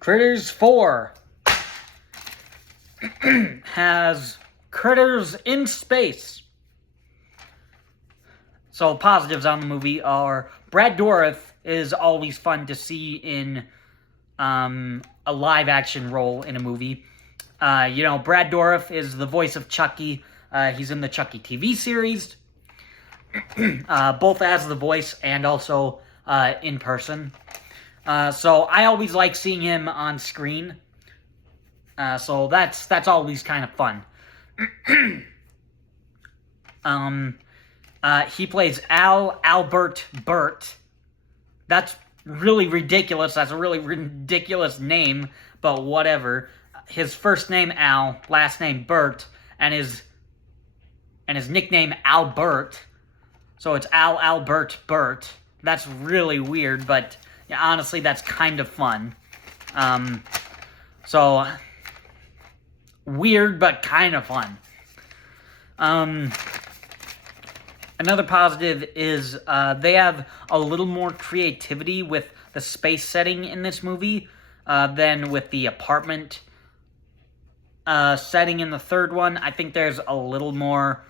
Critters 4 has critters in space. So positives on the movie are Brad Dourif is always fun to see in a live-action role in a movie. Brad Dourif is the voice of Chucky. He's in the Chucky TV series, both as the voice and also in person. So I always like seeing him on screen. So that's always kind of fun. He plays Albert Burt. That's really ridiculous. That's a really ridiculous name, but whatever. His first name Al, last name Burt, and his nickname Albert. So it's Albert Burt. That's really weird, but yeah, honestly, that's kind of fun. So weird, but kind of fun. Another positive is they have a little more creativity with the space setting in this movie than with the apartment setting in the third one. I think there's a little more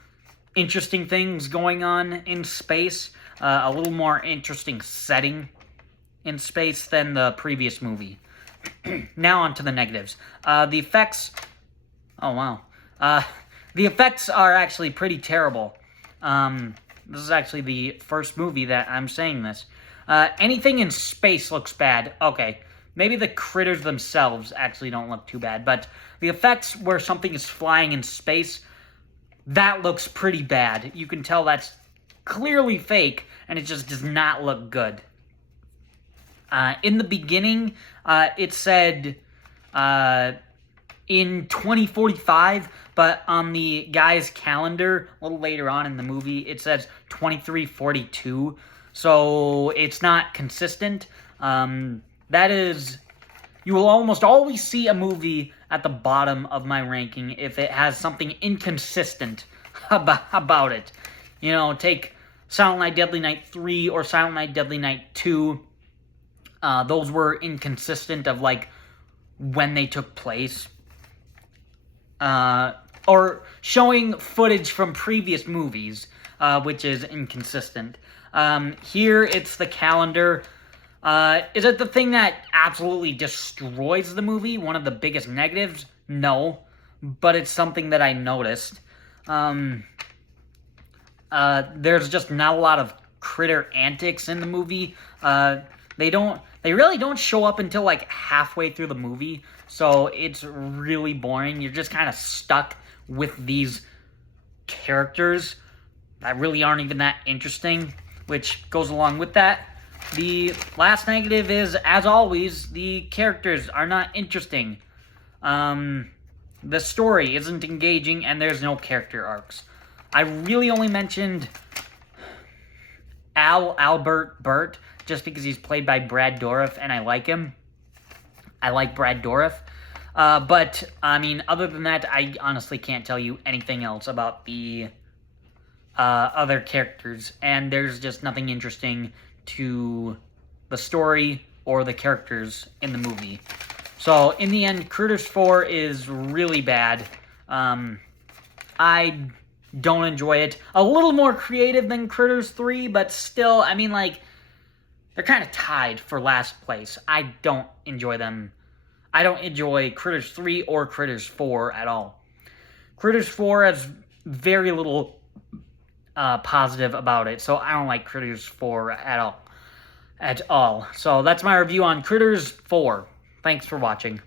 interesting things going on in space, a little more interesting setting in space than the previous movie. Now on to the negatives. The effects... Oh, wow. The effects are actually pretty terrible. This is actually the first movie that I'm saying this. Anything in space looks bad. Okay, maybe the critters themselves actually don't look too bad, but the effects where something is flying in space, that looks pretty bad. You can tell that's clearly fake, and it just does not look good. In the beginning, it said in 2045, but on the guy's calendar, a little later on in the movie, it says 2342, so it's not consistent. That is, you will almost always see a movie at the bottom of my ranking if it has something inconsistent about it. You know, take Silent Night, Deadly Night 3 or Silent Night, Deadly Night 2. Those were inconsistent of, like, when they took place. Or showing footage from previous movies, which is inconsistent. Here, it's the calendar. Is it the thing that absolutely destroys the movie? One of the biggest negatives? No. But it's something that I noticed. There's just not a lot of critter antics in the movie. They really don't show up until like halfway through the movie, so it's really boring. You're just kind of stuck with these characters that really aren't even that interesting, which goes along with that. The last negative is, as always, the characters are not interesting. The story isn't engaging, and there's no character arcs. I really only mentioned Albert Burt just because he's played by Brad Dourif, and I like him. I like Brad Dourif. But, I mean, other than that, I honestly can't tell you anything else about the other characters. And there's just nothing interesting to the story or the characters in the movie. So, in the end, Critters 4 is really bad. I don't enjoy it. A little more creative than Critters 3, but still, I mean, like, they're kind of tied for last place. I don't enjoy them. I don't enjoy Critters 3 or Critters 4 at all. Critters 4 has very little positive about it, so I don't like Critters 4 at all. So that's my review on Critters 4. Thanks for watching.